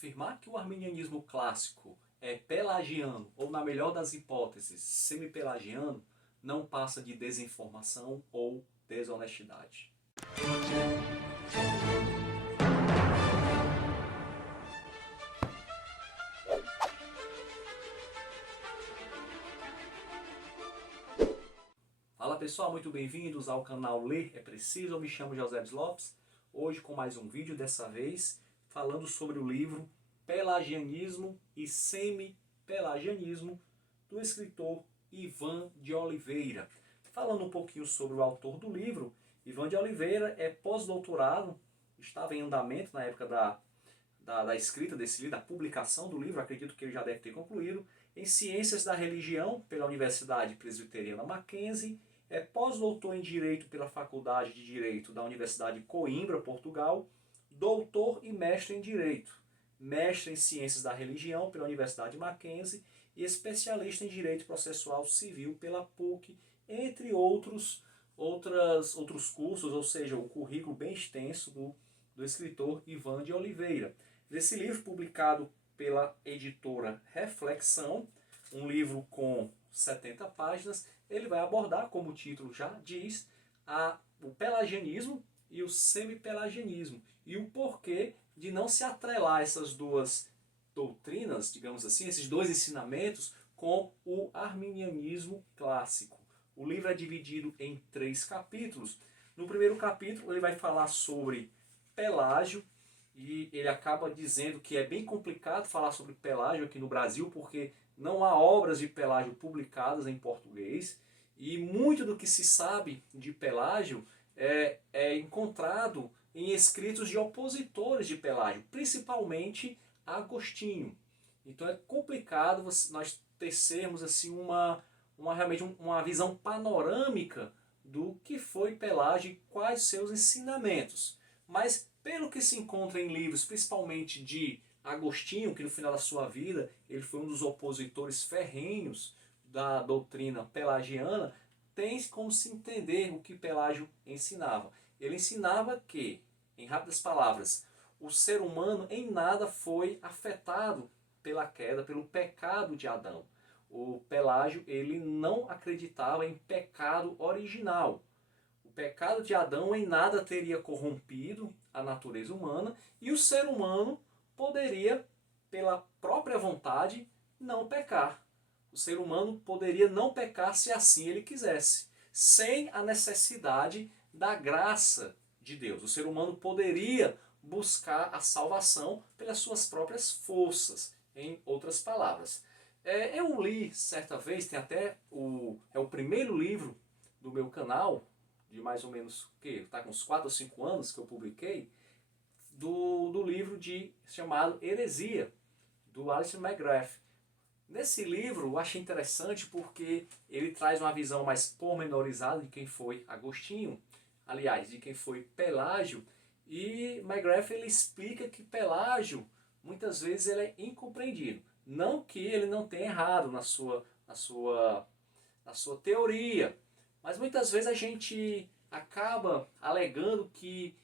Afirmar que o arminianismo clássico é pelagiano, ou na melhor das hipóteses, semi-pelagiano, não passa de desinformação ou desonestidade. Fala pessoal, muito bem-vindos ao canal Ler é Preciso. Eu me chamo José Lopes, hoje com mais um vídeo, dessa vez falando sobre o livro Pelagianismo e Semi-Pelagianismo, do escritor Ivan de Oliveira. Falando um pouquinho sobre o autor do livro, Ivan de Oliveira é pós-doutorado, estava em andamento na época da escrita desse livro, da publicação do livro, acredito que ele já deve ter concluído, em Ciências da Religião pela Universidade Presbiteriana Mackenzie, é pós-doutor em Direito pela Faculdade de Direito da Universidade de Coimbra, Portugal, doutor e mestre em Direito, mestre em Ciências da Religião pela Universidade Mackenzie e especialista em Direito Processual Civil pela PUC, entre outros cursos, ou seja, o currículo bem extenso do escritor Ivan de Oliveira. Esse livro, publicado pela editora Reflexão, um livro com 70 páginas, ele vai abordar, como o título já diz, o pelagianismo e o semi-pelagianismo, e o porquê de não se atrelar essas duas doutrinas, digamos assim, esses dois ensinamentos, com o arminianismo clássico. O livro é dividido em 3 capítulos. No primeiro capítulo ele vai falar sobre Pelágio, e ele acaba dizendo que é bem complicado falar sobre Pelágio aqui no Brasil, porque não há obras de Pelágio publicadas em português, e muito do que se sabe de Pelágio é encontrado em escritos de opositores de Pelágio, principalmente Agostinho. Então é complicado nós tecermos assim realmente uma visão panorâmica do que foi Pelágio e quais seus ensinamentos. Mas pelo que se encontra em livros, principalmente de Agostinho, que no final da sua vida ele foi um dos opositores ferrenhos da doutrina pelagiana, tem como se entender o que Pelágio ensinava. Ele ensinava que, em rápidas palavras, o ser humano em nada foi afetado pela queda, pelo pecado de Adão. O Pelágio ele não acreditava em pecado original. O pecado de Adão em nada teria corrompido a natureza humana e o ser humano poderia, pela própria vontade, não pecar. O ser humano poderia não pecar se assim ele quisesse, sem a necessidade da graça de Deus. O ser humano poderia buscar a salvação pelas suas próprias forças, em outras palavras. Eu li certa vez, tem até o primeiro livro do meu canal, de mais ou menos, está com uns 4 ou 5 anos que eu publiquei, do livro chamado Heresia, do Alistair McGrath. Nesse livro eu achei interessante porque ele traz uma visão mais pormenorizada de quem foi Agostinho, aliás, de quem foi Pelágio, e McGrath ele explica que Pelágio muitas vezes ele é incompreendido. Não que ele não tenha errado na sua teoria, mas muitas vezes a gente acaba alegando que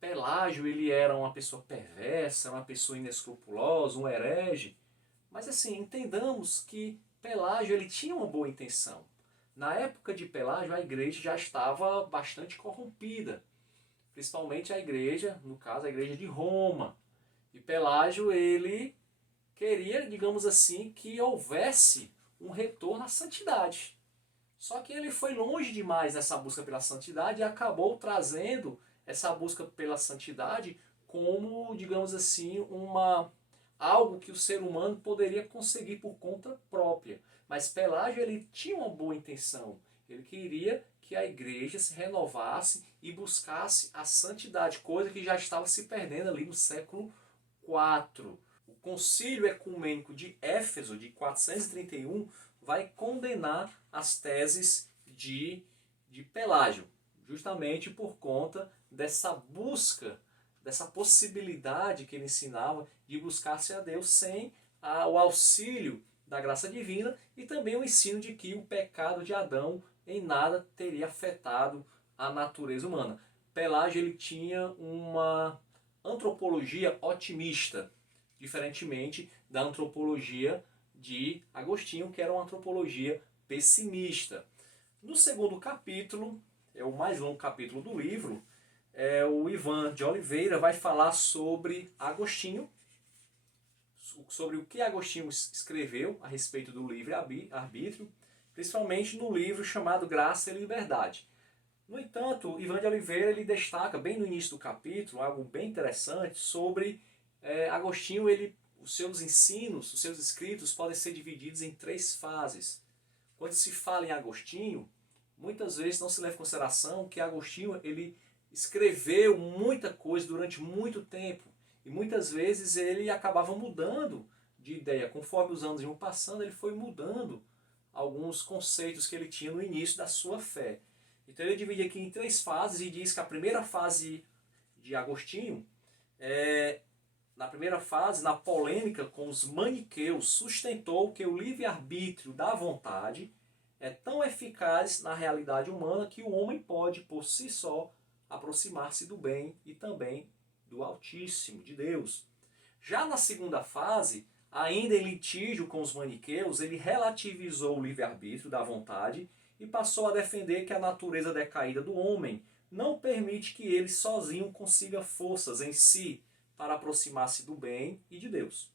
Pelágio ele era uma pessoa perversa, uma pessoa inescrupulosa, um herege. Mas assim, entendamos que Pelágio ele tinha uma boa intenção. Na época de Pelágio a igreja já estava bastante corrompida, principalmente a igreja, no caso a igreja de Roma. E Pelágio ele queria, digamos assim, que houvesse um retorno à santidade. Só que ele foi longe demais nessa busca pela santidade e acabou trazendo essa busca pela santidade como, digamos assim, algo que o ser humano poderia conseguir por conta própria. Mas Pelágio ele tinha uma boa intenção. Ele queria que a igreja se renovasse e buscasse a santidade, coisa que já estava se perdendo ali no século IV. O Concílio Ecumênico de Éfeso, de 431, vai condenar as teses de Pelágio, justamente por conta dessa busca, dessa possibilidade que ele ensinava de buscar-se a Deus sem o auxílio da graça divina, e também o ensino de que o pecado de Adão em nada teria afetado a natureza humana. Pelágio ele tinha uma antropologia otimista, diferentemente da antropologia de Agostinho, que era uma antropologia pessimista. No segundo capítulo, é o mais longo capítulo do livro, o Ivan de Oliveira vai falar sobre Agostinho, sobre o que Agostinho escreveu a respeito do livre-arbítrio, principalmente no livro chamado Graça e Liberdade. No entanto, Ivan de Oliveira ele destaca bem no início do capítulo algo bem interessante sobre Agostinho. Os seus ensinos, os seus escritos podem ser divididos em 3 fases. Quando se fala em Agostinho, muitas vezes não se leva em consideração que Agostinho ele escreveu muita coisa durante muito tempo e muitas vezes ele acabava mudando de ideia. Conforme os anos iam passando, ele foi mudando alguns conceitos que ele tinha no início da sua fé. Então ele divide aqui em 3 fases e diz que a primeira fase de Agostinho, na primeira fase, na polêmica com os maniqueus, sustentou que o livre-arbítrio da vontade é tão eficaz na realidade humana que o homem pode, por si só, aproximar-se do bem e também do Altíssimo, de Deus. Já na segunda fase, ainda em litígio com os maniqueus, ele relativizou o livre-arbítrio da vontade e passou a defender que a natureza decaída do homem não permite que ele sozinho consiga forças em si para aproximar-se do bem e de Deus.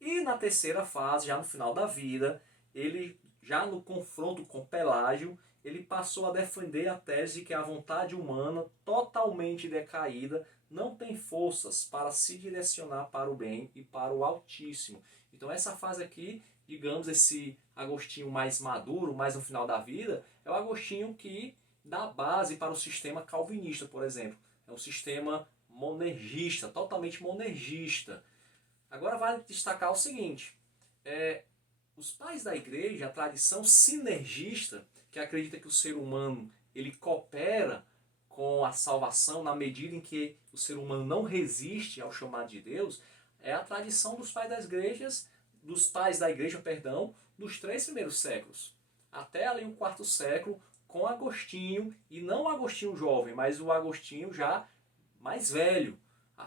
E na terceira fase, já no final da vida, ele, já no confronto com Pelágio, ele passou a defender a tese de que a vontade humana, totalmente decaída, não tem forças para se direcionar para o bem e para o Altíssimo. Então essa fase aqui, digamos, esse Agostinho mais maduro, mais no final da vida, é o Agostinho que dá base para o sistema calvinista, por exemplo. É um sistema monergista, totalmente monergista. Agora vale destacar o seguinte, os pais da igreja, a tradição sinergista, que acredita que o ser humano ele coopera com a salvação na medida em que o ser humano não resiste ao chamado de Deus, é a tradição dos pais da igreja, dos 3 primeiros séculos. Até ali o 4º século, com Agostinho, e não o Agostinho jovem, mas o Agostinho já mais velho.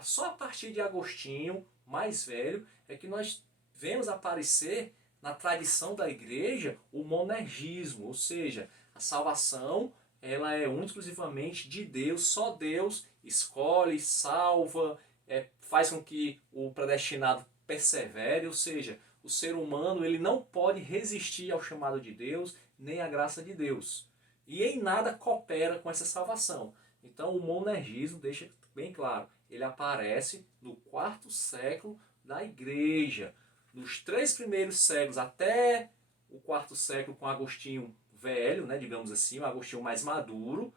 Só a partir de Agostinho, mais velho, é que nós vemos aparecer na tradição da igreja o monergismo, ou seja, a salvação ela é exclusivamente de Deus, só Deus escolhe, salva, faz com que o predestinado persevere, ou seja, o ser humano ele não pode resistir ao chamado de Deus, nem à graça de Deus. E em nada coopera com essa salvação. Então o monergismo deixa bem claro, ele aparece no 4º século da igreja. Nos 3 primeiros séculos até o 4º século com Agostinho velho, né, digamos assim, o Agostinho mais maduro,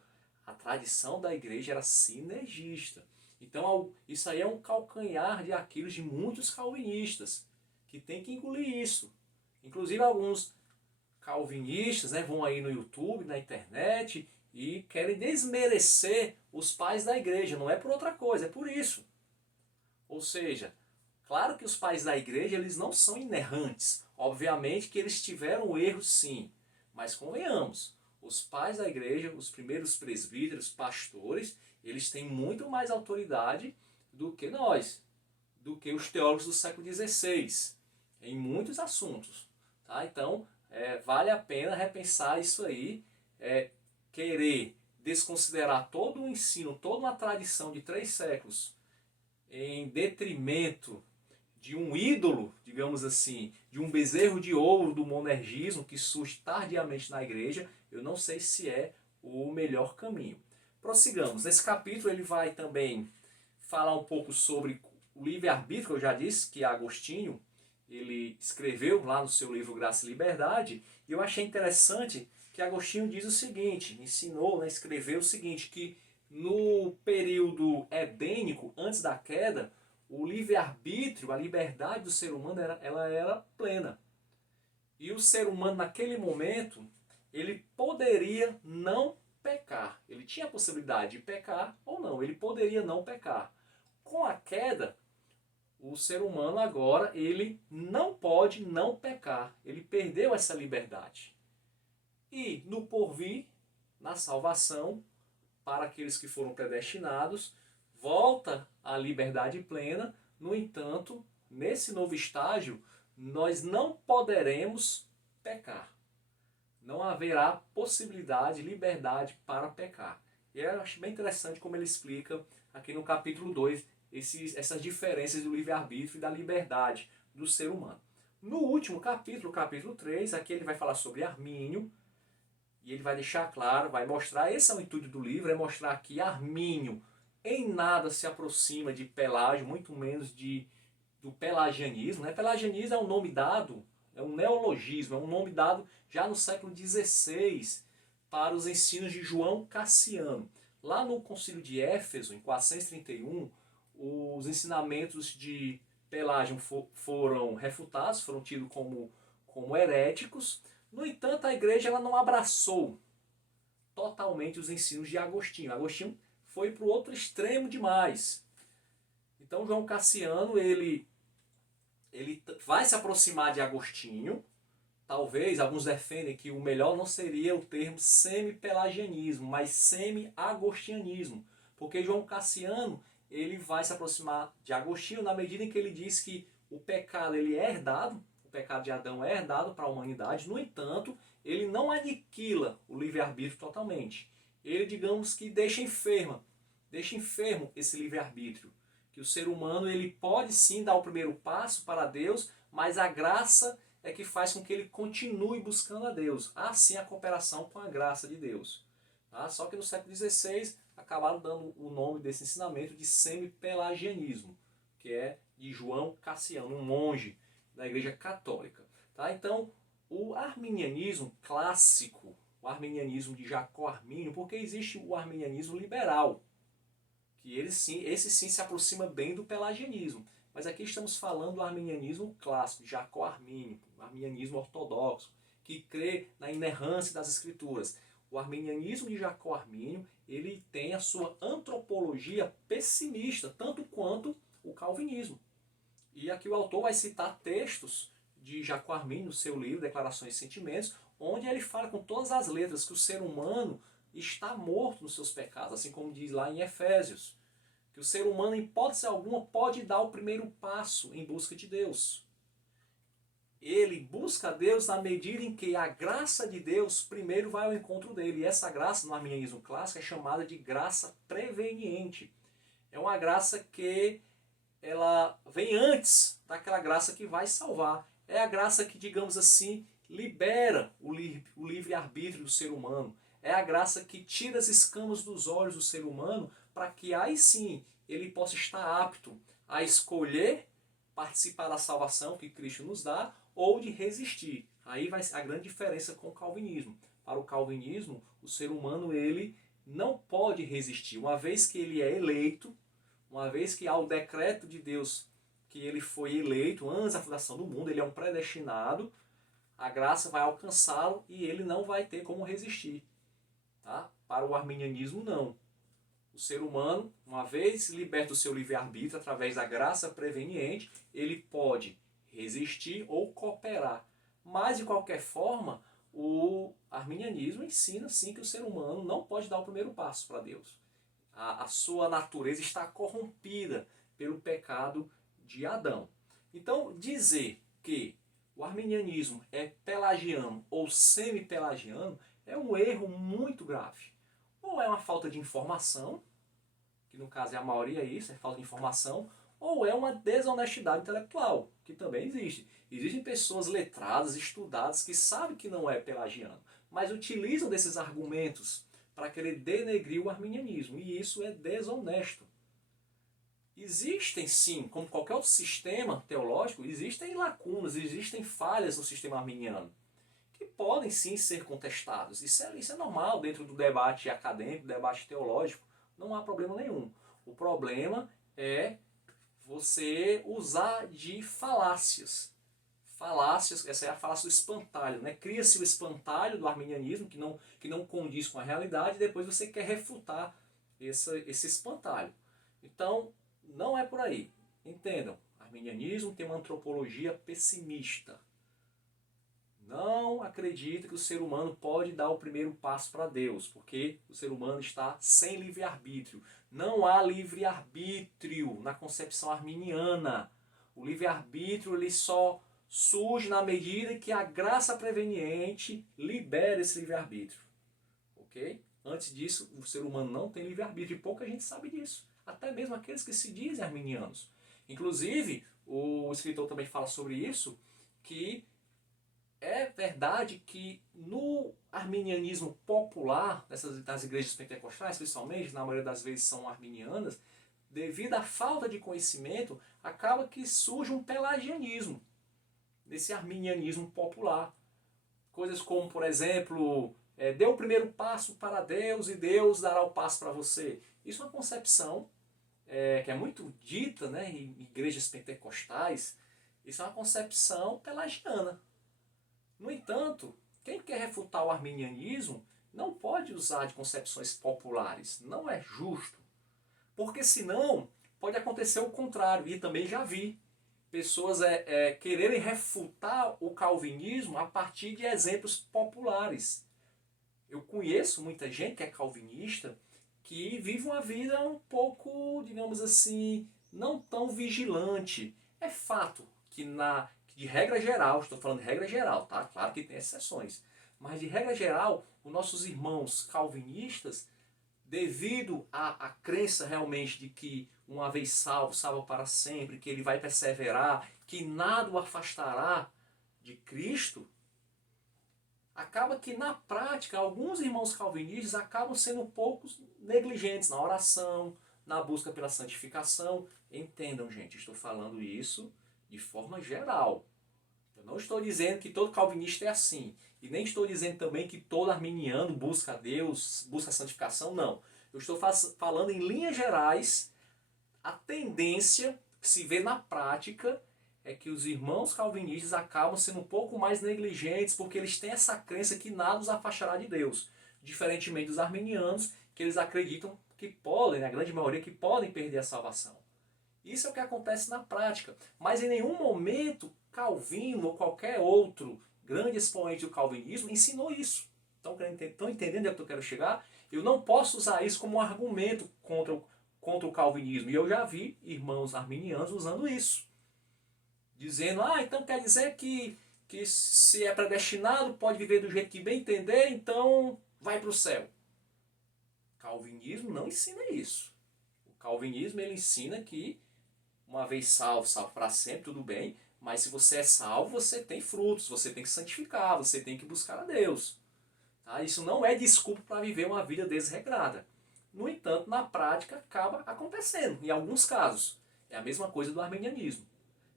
a tradição da igreja era sinergista. Então isso aí é um calcanhar de Aquiles de muitos calvinistas, que tem que engolir isso. Inclusive alguns calvinistas vão aí no YouTube, na internet, e querem desmerecer os pais da igreja. Não é por outra coisa, é por isso. Ou seja, claro que os pais da igreja eles não são inerrantes. Obviamente que eles tiveram erros sim. Mas convenhamos, os pais da igreja, os primeiros presbíteros, pastores, eles têm muito mais autoridade do que nós, do que os teólogos do século XVI, em muitos assuntos. Tá? Então, vale a pena repensar isso aí, querer desconsiderar todo um ensino, toda uma tradição de 3 séculos, em detrimento de um ídolo, digamos assim, de um bezerro de ouro do monergismo que surge tardiamente na igreja, eu não sei se é o melhor caminho. Prossigamos. Nesse capítulo ele vai também falar um pouco sobre o livre-arbítrio, que eu já disse, que Agostinho ele escreveu lá no seu livro Graça e Liberdade, e eu achei interessante que Agostinho diz o seguinte, ensinou, escreveu o seguinte, que no período edênico, antes da queda, o livre-arbítrio, a liberdade do ser humano, ela era plena. E o ser humano, naquele momento, ele poderia não pecar. Ele tinha a possibilidade de pecar ou não. Ele poderia não pecar. Com a queda, o ser humano agora, ele não pode não pecar. Ele perdeu essa liberdade. E no porvir, na salvação, para aqueles que foram predestinados, volta à liberdade plena. No entanto, nesse novo estágio, nós não poderemos pecar. Não haverá possibilidade, liberdade para pecar. E eu acho bem interessante como ele explica aqui no capítulo 2 essas diferenças do livre-arbítrio e da liberdade do ser humano. No último capítulo, capítulo 3, aqui ele vai falar sobre Armínio, e ele vai deixar claro, vai mostrar, esse é o intuito do livro, é mostrar que Armínio em nada se aproxima de Pelágio, muito menos do pelagianismo. Né? Pelagianismo é um nome dado, é um neologismo, é um nome dado já no século XVI para os ensinos de João Cassiano. Lá no Concílio de Éfeso, em 431, os ensinamentos de Pelágio foram refutados, foram tidos como heréticos. No entanto, a igreja ela não abraçou totalmente os ensinos de Agostinho. Agostinho foi para o outro extremo demais. Então, João Cassiano ele vai se aproximar de Agostinho. Talvez alguns defendem que o melhor não seria o termo semi-pelagianismo, mas semi-agostianismo. Porque João Cassiano ele vai se aproximar de Agostinho na medida em que ele diz que o pecado ele é herdado, o pecado de Adão é herdado para a humanidade. No entanto, ele não aniquila o livre-arbítrio totalmente. Ele, digamos que deixa enfermo esse livre-arbítrio. Que o ser humano ele pode sim dar o primeiro passo para Deus, mas a graça é que faz com que ele continue buscando a Deus. Há sim a cooperação com a graça de Deus. Tá? Só que no século XVI acabaram dando o nome desse ensinamento de semi-pelagianismo, que é de João Cassiano, um monge da Igreja Católica. Tá? Então, o arminianismo clássico, o arminianismo de Jacó Armínio, porque existe o arminianismo liberal, que esse sim se aproxima bem do pelagianismo. Mas aqui estamos falando do arminianismo clássico, de Jacó Armínio, o arminianismo ortodoxo, que crê na inerrância das escrituras. O arminianismo de Jacó Armínio, ele tem a sua antropologia pessimista, tanto quanto o calvinismo. E aqui o autor vai citar textos de Jacó Armínio, no seu livro Declarações e Sentimentos, onde ele fala com todas as letras que o ser humano está morto nos seus pecados, assim como diz lá em Efésios, que o ser humano, em hipótese alguma, pode dar o primeiro passo em busca de Deus. Ele busca Deus na medida em que a graça de Deus primeiro vai ao encontro dele. E essa graça, no arminianismo clássico, é chamada de graça preveniente. É uma graça que ela vem antes daquela graça que vai salvar. É a graça que, digamos assim, libera o livre-arbítrio do ser humano. É a graça que tira as escamas dos olhos do ser humano para que aí sim ele possa estar apto a escolher participar da salvação que Cristo nos dá ou de resistir. Aí vai a grande diferença com o calvinismo. Para o calvinismo, o ser humano ele não pode resistir. Uma vez que ele é eleito, uma vez que há o decreto de Deus que ele foi eleito antes da fundação do mundo, ele é um predestinado, a graça vai alcançá-lo e ele não vai ter como resistir. Tá? Para o arminianismo, não. O ser humano, uma vez liberto do seu livre-arbítrio através da graça preveniente, ele pode resistir ou cooperar. Mas, de qualquer forma, o arminianismo ensina sim que o ser humano não pode dar o primeiro passo para Deus. A sua natureza está corrompida pelo pecado de Adão. Então, dizer que o arminianismo é pelagiano ou semi-pelagiano é um erro muito grave. Ou é uma falta de informação, que no caso é a maioria isso, é falta de informação, ou é uma desonestidade intelectual, que também existe. Existem pessoas letradas, estudadas, que sabem que não é pelagiano, mas utilizam desses argumentos para querer denegrir o arminianismo, e isso é desonesto. Existem sim, como qualquer outro sistema teológico, existem lacunas, existem falhas no sistema arminiano, que podem sim ser contestados. Isso é normal dentro do debate acadêmico, debate teológico, não há problema nenhum. O problema é você usar de falácias. Falácias, essa é a falácia do espantalho. Né? Cria-se o espantalho do arminianismo, que não condiz com a realidade, e depois você quer refutar esse espantalho. Então, não é por aí. Entendam, o arminianismo tem uma antropologia pessimista. Não acredita que o ser humano pode dar o primeiro passo para Deus, porque o ser humano está sem livre-arbítrio. Não há livre-arbítrio na concepção arminiana. O livre-arbítrio ele só surge na medida que a graça preveniente libera esse livre-arbítrio. Ok? Antes disso, o ser humano não tem livre-arbítrio e pouca gente sabe disso. Até mesmo aqueles que se dizem arminianos. Inclusive, o escritor também fala sobre isso, que é verdade que no arminianismo popular, das igrejas pentecostais, principalmente, na maioria das vezes são arminianas, devido à falta de conhecimento, acaba que surge um pelagianismo, desse arminianismo popular. Coisas como, por exemplo, dê o primeiro passo para Deus e Deus dará o passo para você. Isso é uma concepção que é muito dita, né, em igrejas pentecostais. Isso é uma concepção pelagiana. No entanto, quem quer refutar o arminianismo não pode usar de concepções populares. Não é justo. Porque senão pode acontecer o contrário. E também já vi pessoas quererem refutar o calvinismo a partir de exemplos populares. Eu conheço muita gente que é calvinista que vive uma vida um pouco, digamos assim, não tão vigilante. É fato que de regra geral, estou falando de regra geral, tá? Claro que tem exceções. Mas de regra geral, os nossos irmãos calvinistas, devido à crença realmente de que uma vez salvo, salvo para sempre, que ele vai perseverar, que nada o afastará de Cristo, acaba que na prática alguns irmãos calvinistas acabam sendo um pouco negligentes na oração, na busca pela santificação. Entendam, gente, estou falando isso de forma geral. Eu não estou dizendo que todo calvinista é assim. E nem estou dizendo também que todo arminiano busca a Deus, busca a santificação, não. Eu estou falando em linhas gerais, a tendência que se vê na prática é que os irmãos calvinistas acabam sendo um pouco mais negligentes porque eles têm essa crença que nada os afastará de Deus. Diferentemente dos arminianos, que eles acreditam que podem, na grande maioria, que podem perder a salvação. Isso é o que acontece na prática. Mas em nenhum momento Calvino ou qualquer outro grande expoente do calvinismo ensinou isso. Estão entendendo onde eu quero chegar? Eu não posso usar isso como um argumento contra o calvinismo. E eu já vi irmãos arminianos usando isso. Dizendo, então quer dizer que se é predestinado, pode viver do jeito que bem entender, então vai para o céu. O calvinismo não ensina isso. O calvinismo ele ensina que uma vez salvo, salvo para sempre, tudo bem, mas se você é salvo, você tem frutos, você tem que santificar, você tem que buscar a Deus. Tá? Isso não é desculpa para viver uma vida desregrada. No entanto, na prática, acaba acontecendo, em alguns casos. É a mesma coisa do arminianismo.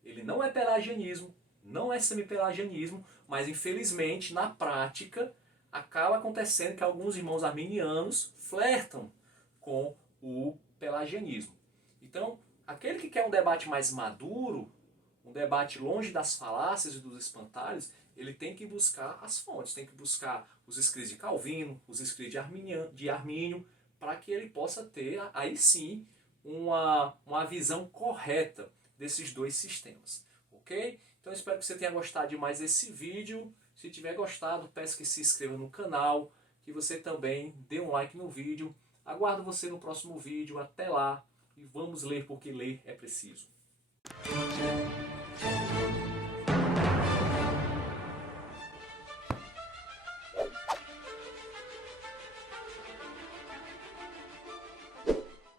Ele não é pelagianismo, não é semipelagianismo, mas infelizmente, na prática, acaba acontecendo que alguns irmãos arminianos flertam com o pelagianismo. Então, aquele que quer um debate mais maduro, um debate longe das falácias e dos espantalhos, ele tem que buscar as fontes, tem que buscar os escritos de Calvino, os escritos de Armínio, para que ele possa ter, aí sim, uma visão correta desses dois sistemas. Ok? Então espero que você tenha gostado de mais esse vídeo. Se tiver gostado, peço que se inscreva no canal, que você também dê um like no vídeo. Aguardo você no próximo vídeo. Até lá. E vamos ler porque ler é preciso.